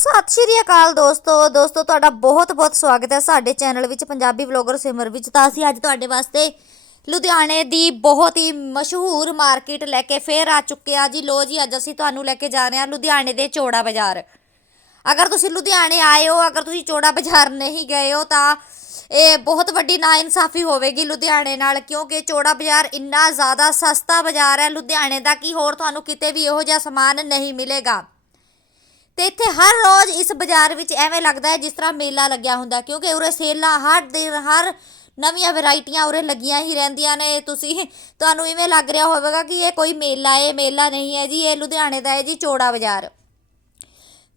ਸਤਿ ਸ਼੍ਰੀ ਅਕਾਲ ਦੋਸਤੋ। ਦੋਸਤੋ, ਤੁਹਾਡਾ ਬਹੁਤ-ਬਹੁਤ ਸਵਾਗਤ ਹੈ ਸਾਡੇ ਚੈਨਲ ਵਿੱਚ, ਪੰਜਾਬੀ ਵਲੌਗਰ ਸਿਮਰ ਵਿੱਚ। ਤਾਂ ਅਸੀਂ ਅੱਜ ਤੁਹਾਡੇ ਵਾਸਤੇ ਲੁਧਿਆਣੇ ਦੀ ਬਹੁਤ ਹੀ ਮਸ਼ਹੂਰ ਮਾਰਕੀਟ ਲੈ ਕੇ ਫੇਰ ਆ ਚੁੱਕੇ ਆ ਜੀ। ਲੋ ਜੀ, ਅੱਜ ਅਸੀਂ ਤੁਹਾਨੂੰ ਲੈ ਕੇ ਜਾ ਰਹੇ ਹਾਂ ਲੁਧਿਆਣੇ ਦੇ ਚੋੜਾ ਬਾਜ਼ਾਰ। ਅਗਰ ਤੁਸੀਂ ਲੁਧਿਆਣੇ ਆਏ ਹੋ, ਅਗਰ ਤੁਸੀਂ ਚੋੜਾ ਬਾਜ਼ਾਰ ਨਹੀਂ ਗਏ ਹੋ, ਤਾਂ ਇਹ ਬਹੁਤ ਵੱਡੀ ਨਾਇਨਸਾਫੀ ਹੋਵੇਗੀ ਲੁਧਿਆਣੇ ਨਾਲ, ਕਿਉਂਕਿ ਚੋੜਾ ਬਾਜ਼ਾਰ ਇੰਨਾ ਜ਼ਿਆਦਾ ਸਸਤਾ ਬਾਜ਼ਾਰ ਹੈ ਲੁਧਿਆਣੇ ਦਾ ਕਿ ਹੋਰ ਤੁਹਾਨੂੰ ਕਿਤੇ ਵੀ ਇਹੋ ਜਿਹਾ ਸਮਾਨ ਨਹੀਂ ਮਿਲੇਗਾ। ਤੇ ਇੱਥੇ ਹਰ ਰੋਜ਼ ਇਸ ਬਾਜ਼ਾਰ ਵਿੱਚ ਐਵੇਂ ਲੱਗਦਾ ਹੈ ਜਿਸ ਤਰ੍ਹਾਂ ਮੇਲਾ ਲੱਗਿਆ ਹੁੰਦਾ ਕਿਉਂਕਿ ਉਰੇ ਸੇਲਾਂ ਹਰ ਦਿਨ, ਹਰ ਨਵੀਆਂ ਵੈਰਾਈਟੀਆਂ ਉਰੇ ਲੱਗੀਆਂ ਹੀ ਰਹਿੰਦੀਆਂ ਨੇ। ਤੁਸੀਂ ਤੁਹਾਨੂੰ ਇਵੇਂ ਲੱਗ ਰਿਹਾ ਹੋਵੇਗਾ ਕਿ ਇਹ ਕੋਈ ਮੇਲਾ ਹੈ ਮੇਲਾ ਨਹੀਂ ਹੈ ਜੀ, ਇਹ ਲੁਧਿਆਣੇ ਦਾ ਹੈ ਜੀ, ਚੋੜਾ ਬਾਜ਼ਾਰ।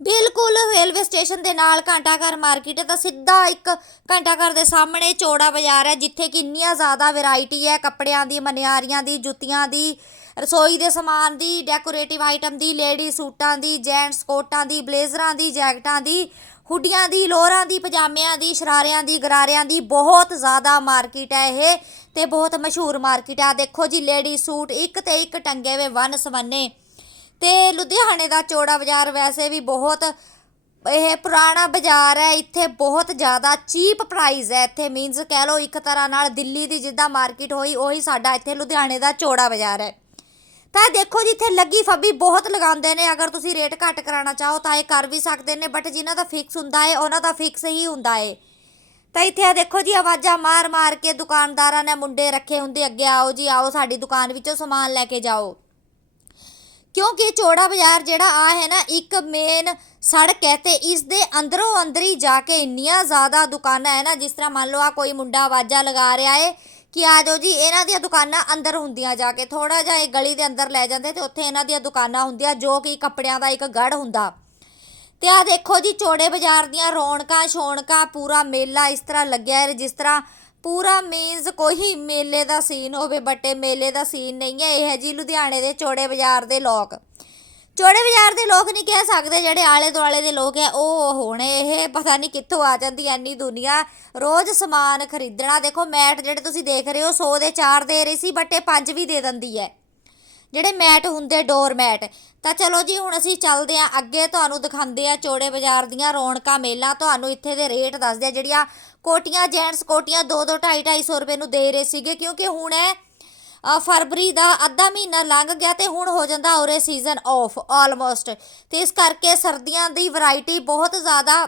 ਬਿਲਕੁਲ ਰੇਲਵੇ ਸਟੇਸ਼ਨ ਦੇ ਨਾਲ ਘੰਟਾਘਰ ਮਾਰਕੀਟ ਹੈ ਤਾਂ ਸਿੱਧਾ ਇੱਕ ਘੰਟਾਘਰ ਦੇ ਸਾਹਮਣੇ ਚੌੜਾ ਬਾਜ਼ਾਰ ਹੈ, ਜਿੱਥੇ ਕਿ ਇੰਨੀਆਂ ਜ਼ਿਆਦਾ ਵੈਰਾਈਟੀ ਹੈ ਕੱਪੜਿਆਂ ਦੀ, ਮਨਿਆਰੀਆਂ ਦੀ, ਜੁੱਤੀਆਂ ਦੀ, ਰਸੋਈ ਦੇ ਸਮਾਨ ਦੀ ਡੈਕੋਰੇਟਿਵ ਆਈਟਮ ਦੀ ਲੇਡੀ ਸੂਟਾਂ ਦੀ ਜੈਂਟਸ ਕੋਟਾਂ ਦੀ ਬਲੇਜ਼ਰਾਂ ਦੀ ਜੈਕਟਾਂ ਦੀ, ਹੁੱਡੀਆਂ ਦੀ ਲੋਰਾਂ ਦੀ, ਪਜਾਮਿਆਂ ਦੀ, ਸ਼ਰਾਰਿਆਂ ਦੀ, ਗਰਾਰਿਆਂ ਦੀ ਬਹੁਤ ਜ਼ਿਆਦਾ ਮਾਰਕੀਟ ਹੈ ਇਹ ਤੇ ਬਹੁਤ ਮਸ਼ਹੂਰ ਮਾਰਕੀਟ ਆ ਦੇਖੋ ਜੀ ਲੇਡੀ ਸੂਟ ਇੱਕ ਤੇ ਇੱਕ ਟੰਗੇ ਵੇ ਵਨ ਸਵੰਨੇ ਤੇ ਲੁਧਿਆਣੇ ਦਾ ਚੌੜਾ ਬਾਜ਼ਾਰ ਵੈਸੇ ਵੀ ਬਹੁਤ, ਇਹ ਪੁਰਾਣਾ ਬਾਜ਼ਾਰ ਹੈ, ਇੱਥੇ ਬਹੁਤ ਜ਼ਿਆਦਾ ਚੀਪ ਪ੍ਰਾਈਸ ਹੈ, ਇੱਥੇ ਮੀਨਸ ਕਹਿ ਲਓ ਇੱਕ ਤਰ੍ਹਾਂ ਨਾਲ ਦਿੱਲੀ ਦੀ ਜਿੱਦਾਂ ਮਾਰਕੀਟ ਹੋਈ, ਉਹੀ ਸਾਡਾ ਇੱਥੇ ਲੁਧਿਆਣੇ ਦਾ ਚੌੜਾ ਬਾਜ਼ਾਰ ਹੈ। ਤਾਂ ਇਹ ਦੇਖੋ ਜੀ, ਇੱਥੇ ਲੱਗੀ ਫੱਬੀ ਬਹੁਤ ਲਗਾਉਂਦੇ ਨੇ, ਅਗਰ ਤੁਸੀਂ ਰੇਟ ਘੱਟ ਕਰਾਉਣਾ ਚਾਹੋ ਤਾਂ ਇਹ ਕਰ ਵੀ ਸਕਦੇ ਨੇ ਬਟ ਜਿਨ੍ਹਾਂ ਦਾ ਫਿਕਸ ਹੁੰਦਾ ਹੈ, ਉਹਨਾਂ ਦਾ ਫਿਕਸ ਹੀ ਹੁੰਦਾ ਹੈ। ਤਾਂ ਇੱਥੇ ਆ ਦੇਖੋ ਜੀ, ਆਵਾਜ਼ਾਂ ਮਾਰ ਮਾਰ ਕੇ ਦੁਕਾਨਦਾਰਾਂ ਨੇ ਮੁੰਡੇ ਰੱਖੇ ਹੁੰਦੇ, ਅੱਗੇ ਆਓ ਜੀ, ਆਓ ਸਾਡੀ ਦੁਕਾਨ ਵਿੱਚੋਂ ਸਮਾਨ ਲੈ ਕੇ ਜਾਓ। ਕਿਉਂਕਿ ਚੋੜਾ ਬਾਜ਼ਾਰ ਜਿਹੜਾ ਆ ਹੈ ਨਾ, ਇੱਕ ਮੇਨ ਸੜਕ ਹੈ ਤੇ ਇਸ ਦੇ ਅੰਦਰੋਂ ਹੀ ਜਾ ਕੇ ਇੰਨੀਆਂ ਜ਼ਿਆਦਾ ਦੁਕਾਨਾਂ ਹੈ ਨਾ, ਜਿਸ ਤਰ੍ਹਾਂ ਮੰਨ ਲਓ ਆ ਕੋਈ ਮੁੰਡਾ ਆਵਾਜ਼ਾ ਲਗਾ ਰਿਹਾ ਹੈ ਕਿ ਆ ਜਾਓ ਜੀ, ਇਹਨਾਂ ਦੀਆਂ ਦੁਕਾਨਾਂ ਅੰਦਰ ਹੁੰਦੀਆਂ ਜਾ ਕੇ ਥੋੜਾ ਜਿਹਾ ਇਹ ਗਲੀ ਦੇ ਅੰਦਰ ਲੈ ਜਾਂਦੇ ਤੇ ਉੱਥੇ ਇਹਨਾਂ ਦੀਆਂ ਦੁਕਾਨਾਂ ਹੁੰਦੀਆਂ, ਜੋ ਕਿ ਕੱਪੜਿਆਂ ਦਾ ਇੱਕ ਗੜ ਹੁੰਦਾ। ਤੇ ਆ ਦੇਖੋ ਜੀ, ਚੋੜੇ ਬਾਜ਼ਾਰ ਦੀਆਂ ਰੌਣਕਾਂ ਸ਼ੌਣਕਾਂ ਪੂਰਾ ਮੇਲਾ ਇਸ ਤਰ੍ਹਾਂ ਲੱਗਿਆ ਹੈ ਜਿਸ ਤਰ੍ਹਾਂ ਪੂਰਾ ਮੀਨਸ ਕੋਈ ਮੇਲੇ ਦਾ ਸੀਨ ਹੋਵੇ ਬਟੇ ਮੇਲੇ ਦਾ ਸੀਨ ਨਹੀਂ ਹੈ, ਇਹ ਹੈ ਜੀ ਲੁਧਿਆਣੇ ਦੇ ਚੋੜੇ ਬਾਜ਼ਾਰ ਦੇ ਲੋਕ। ਚੋੜੇ ਬਾਜ਼ਾਰ ਦੇ ਲੋਕ ਨਹੀਂ ਕਹਿ ਸਕਦੇ, ਜਿਹੜੇ ਆਲੇ ਦੁਆਲੇ ਦੇ ਲੋਕ ਹੈ, ਉਹ ਹੋਣੇ ਇਹ ਪਤਾ ਨਹੀਂ ਕਿੱਥੋਂ ਆ ਜਾਂਦੀ ਐਨੀ ਦੁਨੀਆ। ਰੋਜ਼ ਸਮਾਨ ਖਰੀਦਣਾ, ਦੇਖੋ ਮੈਟ ਜਿਹੜੇ ਤੁਸੀਂ ਦੇਖ ਰਹੇ ਹੋ 100 ਦੇ 4 ਦੇ ਰਹੀ ਸੀ ਬਟ ਇਹ 5 ਵੀ ਦੇ ਦਿੰਦੀ ਹੈ। ਜਿਹੜੇ ਮੈਟ ਹੁੰਦੇ, ਡੋਰ ਮੈਟ। ਤਾਂ ਚਲੋ ਜੀ, ਹੁਣ ਅਸੀਂ ਚੱਲਦੇ ਆਂ ਅੱਗੇ, ਤੁਹਾਨੂੰ ਦਿਖਾਉਂਦੇ ਆ ਚੋੜੇ ਬਾਜ਼ਾਰ ਦੀਆਂ ਰੌਣਕਾਂ, ਮੇਲਾ। ਤੁਹਾਨੂੰ ਇੱਥੇ ਦੇ ਰੇਟ ਦੱਸਦੇ ਆ ਜਿਹੜੀਆਂ ਕੋਟੀਆਂ, ਜੈਂਟਸ ਕੋਟੀਆਂ 2 2 2.5 250 ਰੁਪਏ ਨੂੰ ਦੇ ਰਹੇ ਸੀਗੇ, ਕਿਉਂਕਿ ਹੁਣ ਇਹ ਫਰਵਰੀ ਦਾ ਅੱਧਾ ਮਹੀਨਾ ਲੰਘ ਗਿਆ ਤੇ ਹੁਣ ਹੋ ਜਾਂਦਾ ਔਰੇ ਸੀਜ਼ਨ ਆਫ ਆਲਮੋਸਟ ਤੇ ਇਸ ਕਰਕੇ ਸਰਦੀਆਂ ਦੀ ਵੈਰਾਈਟੀ ਬਹੁਤ ਜ਼ਿਆਦਾ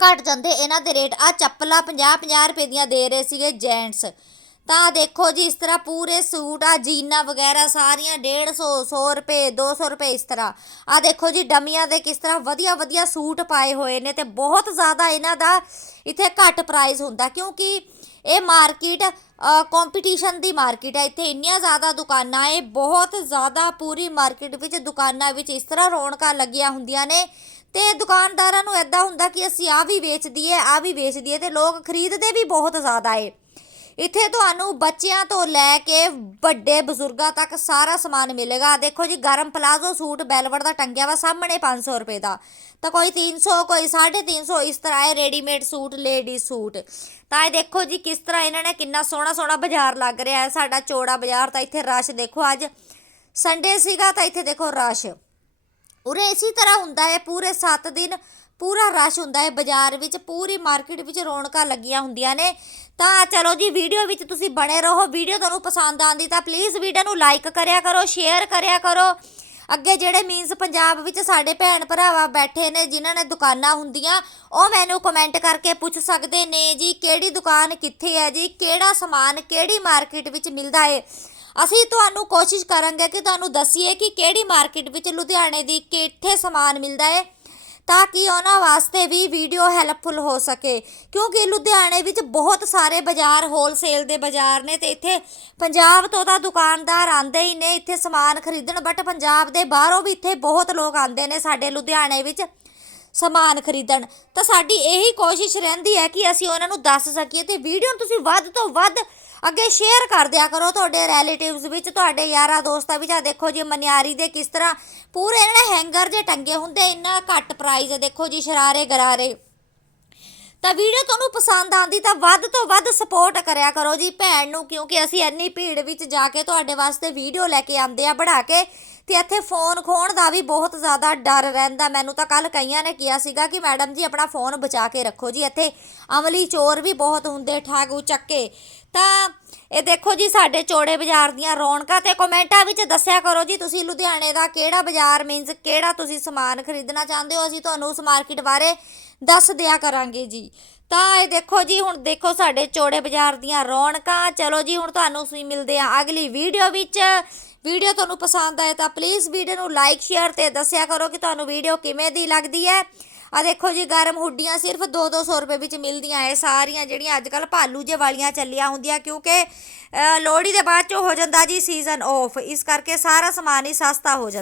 ਘਟ ਜਾਂਦੇ, ਇਹਨਾਂ ਦੇ ਰੇਟ। ਆ ਚੱਪਲਾਂ 50 50 ਰੁਪਏ ਦੀਆਂ ਦੇ ਰਹੇ ਸੀਗੇ ਜੈਂਟਸ। ਤਾਂ ਦੇਖੋ ਜੀ, ਇਸ ਤਰ੍ਹਾਂ ਪੂਰੇ ਸੂਟ ਆ, ਜੀਨਾਂ ਵਗੈਰਾ ਸਾਰੀਆਂ 150 100 ਰੁਪਏ 200 ਰੁਪਏ ਇਸ ਤਰ੍ਹਾਂ। ਆ ਦੇਖੋ ਜੀ, ਡਮੀਆਂ ਦੇ ਕਿਸ ਤਰ੍ਹਾਂ ਵਧੀਆ ਵਧੀਆ ਸੂਟ ਪਾਏ ਹੋਏ ਨੇ ਤੇ ਬਹੁਤ ਜ਼ਿਆਦਾ ਇਹਨਾਂ ਦਾ ਇੱਥੇ ਘੱਟ ਪ੍ਰਾਈਸ ਹੁੰਦਾ, ਕਿਉਂਕਿ ਇਹ ਮਾਰਕੀਟ ਕੰਪੀਟੀਸ਼ਨ ਦੀ ਮਾਰਕੀਟ ਹੈ ਇੱਥੇ ਇੰਨੀਆਂ ਜ਼ਿਆਦਾ ਦੁਕਾਨਾਂ ਹੈ ਬਹੁਤ ਜ਼ਿਆਦਾ ਪੂਰੀ ਮਾਰਕੀਟ ਵਿੱਚ ਦੁਕਾਨਾਂ ਵਿੱਚ ਇਸ ਤਰ੍ਹਾਂ ਰੌਣਕਾਂ ਲੱਗੀਆਂ ਹੁੰਦੀਆਂ ਨੇ। ਤੇ ਦੁਕਾਨਦਾਰਾਂ ਨੂੰ ਐਦਾਂ ਹੁੰਦਾ ਕਿ ਅਸੀਂ ਆ ਵੀ ਵੇਚ ਦਈਏ ਆ ਵੀ ਵੇਚ ਦਈਏ ਤੇ ਲੋਕ ਖਰੀਦਦੇ ਵੀ ਬਹੁਤ ਜ਼ਿਆਦਾ ਏ। ਇੱਥੇ ਤੁਹਾਨੂੰ ਬੱਚਿਆਂ ਤੋਂ ਲੈ ਕੇ ਵੱਡੇ ਬਜ਼ੁਰਗਾਂ ਤੱਕ ਸਾਰਾ ਸਮਾਨ ਮਿਲੇਗਾ। ਦੇਖੋ ਜੀ, ਗਰਮ ਪਲਾਜ਼ੋ ਸੂਟ ਬੈਲਵਟ ਦਾ ਟੰਗਿਆ ਵਾ ਸਾਹਮਣੇ 500 ਰੁਪਏ ਦਾ। ਤਾਂ ਕੋਈ 300 ਕੋਈ 350 ਇਸ ਤਰ੍ਹਾਂ ਹੈ ਰੈਡੀਮੇਡ ਸੂਟ ਲੇਡੀ ਸੂਟ। ਤਾਂ ਇਹ ਦੇਖੋ ਜੀ, ਕਿਸ ਤਰ੍ਹਾਂ ਇਹਨਾਂ ਨੇ ਕਿੰਨਾ ਸੋਹਣਾ ਸੋਹਣਾ ਬਾਜ਼ਾਰ ਲੱਗ ਰਿਹਾ ਹੈ। ਸਾਡਾ ਚੋੜਾ ਬਾਜ਼ਾਰ ਤਾਂ ਇੱਥੇ ਰਸ਼ ਦੇਖੋ ਅੱਜ। ਸੰਡੇ ਸੀਗਾ ਤਾਂ ਇੱਥੇ ਦੇਖੋ ਰਸ਼। ਉਰੇ ਇਸੇ ਤਰ੍ਹਾਂ ਹੁੰਦਾ ਹੈ, ਪੂਰੇ 7 ਦਿਨ ਪੂਰਾ ਰਸ਼ ਹੁੰਦਾ ਹੈ ਬਾਜ਼ਾਰ ਵਿੱਚ, ਪੂਰੀ ਮਾਰਕੀਟ ਵਿੱਚ ਰੌਣਕਾਂ ਲੱਗੀਆਂ ਹੁੰਦੀਆਂ ਨੇ। ਤਾਂ ਚਲੋ ਜੀ, ਵੀਡੀਓ ਵਿੱਚ ਤੁਸੀਂ ਬਣੇ ਰਹੋ, ਵੀਡੀਓ ਤੁਹਾਨੂੰ ਪਸੰਦ ਆਂਦੀ ਤਾਂ ਪਲੀਜ਼ ਵੀਡੀਓ ਨੂੰ ਲਾਈਕ ਕਰਿਆ ਕਰੋ ਸ਼ੇਅਰ ਕਰਿਆ ਕਰੋ। ਅੱਗੇ ਜਿਹੜੇ ਮੀਨਸ ਪੰਜਾਬ ਵਿੱਚ ਸਾਡੇ ਭੈਣ ਭਰਾਵਾ ਬੈਠੇ ਨੇ, ਜਿਨ੍ਹਾਂ ਨੇ ਦੁਕਾਨਾਂ ਹੁੰਦੀਆਂ, ਉਹ ਮੈਨੂੰ ਕਮੈਂਟ ਕਰਕੇ ਪੁੱਛ ਸਕਦੇ ਨੇ ਜੀ, ਕਿਹੜੀ ਦੁਕਾਨ ਕਿੱਥੇ ਹੈ ਜੀ, ਕਿਹੜਾ ਸਮਾਨ ਕਿਹੜੀ ਮਾਰਕੀਟ ਵਿੱਚ ਮਿਲਦਾ ਹੈ? ਅਸੀਂ ਤੁਹਾਨੂੰ ਕੋਸ਼ਿਸ਼ ਕਰਾਂਗੇ ਕਿ ਤੁਹਾਨੂੰ ਦੱਸੀਏ ਕਿ ਕਿਹੜੀ ਮਾਰਕੀਟ ਵਿੱਚ ਲੁਧਿਆਣੇ ਦੀ ਕਿੱਥੇ ਸਮਾਨ ਮਿਲਦਾ ਹੈ, ਤਾਂ ਕਿ ਉਹਨਾਂ ਵਾਸਤੇ ਵੀ ਵੀਡੀਓ ਹੈਲਪਫੁਲ ਹੋ ਸਕੇ। ਕਿਉਂਕਿ ਲੁਧਿਆਣੇ ਵਿੱਚ ਬਹੁਤ ਸਾਰੇ ਬਾਜ਼ਾਰ ਹੋਲਸੇਲ ਦੇ ਬਾਜ਼ਾਰ ਨੇ ਤੇ ਇੱਥੇ ਪੰਜਾਬ ਤੋਂ ਤਾਂ ਦੁਕਾਨਦਾਰ ਆਂਦੇ ਹੀ ਨੇ ਇੱਥੇ ਸਮਾਨ ਖਰੀਦਣ ਬਟ ਪੰਜਾਬ ਦੇ ਬਾਹਰੋਂ ਵੀ ਇੱਥੇ ਬਹੁਤ ਲੋਕ ਆਂਦੇ ਨੇ ਸਾਡੇ ਲੁਧਿਆਣੇ ਵਿੱਚ ਸਮਾਨ ਖਰੀਦਣ। ਤਾਂ ਸਾਡੀ ਇਹੀ ਕੋਸ਼ਿਸ਼ ਰਹਿੰਦੀ ਹੈ ਕਿ ਅਸੀਂ ਉਹਨਾਂ ਨੂੰ ਦੱਸ ਸਕੀਏ ਤੇ ਵੀਡੀਓ ਨੂੰ ਤੁਸੀਂ ਵੱਧ ਤੋਂ ਵੱਧ ਅੱਗੇ ਸ਼ੇਅਰ ਕਰ ਦਿਆ ਕਰੋ ਤੁਹਾਡੇ ਰਿਲੇਟਿਵਸ ਵਿੱਚ, ਤੁਹਾਡੇ ਯਾਰਾਂ ਦੋਸਤਾਂ ਵਿੱਚ। ਆ ਦੇਖੋ ਜੀ, ਮਨਿਆਰੀ ਦੇ ਕਿਸ ਤਰ੍ਹਾਂ ਪੂਰੇ ਜਿਹੜੇ ਹੈਂਗਰ ਜੇ ਟੰਗੇ ਹੁੰਦੇ, ਇੰਨਾ ਘੱਟ ਪ੍ਰਾਈਸ ਦੇਖੋ ਜੀ, ਸ਼ਰਾਰੇ ਗਰਾਰੇ। ਤਾਂ ਵੀਡੀਓ ਤੁਹਾਨੂੰ ਪਸੰਦ ਆਂਦੀ ਤਾਂ ਵੱਧ ਤੋਂ ਵੱਧ ਸਪੋਰਟ ਕਰਿਆ ਕਰੋ ਜੀ ਭੈਣ ਨੂੰ, ਕਿਉਂਕਿ ਅਸੀਂ ਇੰਨੀ ਭੀੜ ਵਿੱਚ ਜਾ ਕੇ ਤੁਹਾਡੇ ਵਾਸਤੇ ਵੀਡੀਓ ਲੈ ਕੇ ਆਂਦੇ ਆ, ਬਣਾ ਕੇ। ਤੇ ਇੱਥੇ ਫੋਨ ਖੋਣ ਦਾ ਵੀ ਬਹੁਤ ਜ਼ਿਆਦਾ ਡਰ ਰਹਿੰਦਾ। ਮੈਨੂੰ ਤਾਂ ਕੱਲ ਕਈਆਂ ਨੇ ਕਿਹਾ ਸੀਗਾ ਕਿ ਮੈਡਮ ਜੀ ਆਪਣਾ ਫੋਨ ਬਚਾ ਕੇ ਰੱਖੋ ਜੀ। ਇੱਥੇ ਅਮਲੀ ਚੋਰ ਵੀ ਬਹੁਤ ਹੁੰਦੇ ਠਾਗੂ ਚੱਕੇ। ਤਾਂ ਇਹ ਦੇਖੋ ਜੀ ਸਾਡੇ ਚੋੜੇ ਬਾਜ਼ਾਰ ਦੀਆਂ ਰੌਣਕਾਂ ਤੇ ਕਮੈਂਟਾਂ ਵਿੱਚ ਦੱਸਿਆ ਕਰੋ ਜੀ, ਤੁਸੀਂ ਲੁਧਿਆਣੇ ਦਾ ਕਿਹੜਾ ਬਾਜ਼ਾਰ ਮੀਨਸ ਕਿਹੜਾ ਤੁਸੀਂ ਸਮਾਨ ਖਰੀਦਣਾ ਚਾਹੁੰਦੇ ਹੋ? ਅਸੀਂ ਤੁਹਾਨੂੰ ਉਸ ਮਾਰਕੀਟ ਬਾਰੇ ਦੱਸ ਦਿਆ ਕਰਾਂਗੇ ਜੀ। ਤਾਂ ਇਹ ਦੇਖੋ ਜੀ, ਹੁਣ ਦੇਖੋ ਸਾਡੇ ਚੋੜੇ ਬਾਜ਼ਾਰ ਦੀਆਂ ਰੌਣਕਾਂ। ਚਲੋ ਜੀ, ਹੁਣ ਤੁਹਾਨੂੰ ਅਸੀਂ ਮਿਲਦੇ ਹਾਂ ਅਗਲੀ ਵੀਡੀਓ ਵਿੱਚ। ਵੀਡੀਓ ਤੁਹਾਨੂੰ ਪਸੰਦ ਆਏ ਤਾਂ ਪਲੀਜ਼ ਵੀਡੀਓ ਨੂੰ ਲਾਈਕ ਸ਼ੇਅਰ ਤੇ ਦੱਸਿਆ ਕਰੋ ਕਿ ਤੁਹਾਨੂੰ ਵੀਡੀਓ ਕਿਵੇਂ ਦੀ ਲੱਗਦੀ ਹੈ। ਆ ਦੇਖੋ ਜੀ, ਗਰਮ ਹੁੱਡੀਆਂ ਸਿਰਫ 2-200 ਰੁਪਏ ਵਿੱਚ ਮਿਲਦੀਆਂ ਇਹ ਸਾਰੀਆਂ ਜਿਹੜੀਆਂ ਅੱਜ ਕੱਲ ਭਾਲੂ ਜੇ ਵਾਲੀਆਂ ਚੱਲੀਆਂ ਹੁੰਦੀਆਂ ਕਿਉਂਕਿ ਲੋਹੜੀ ਦੇ ਬਾਅਦ ਚੋਂ ਹੋ ਜਾਂਦਾ ਜੀ ਸੀਜ਼ਨ ਆਫ ਇਸ ਕਰਕੇ ਸਾਰਾ ਸਮਾਨ ਹੀ ਸਸਤਾ ਹੋ ਜਾਂਦਾ।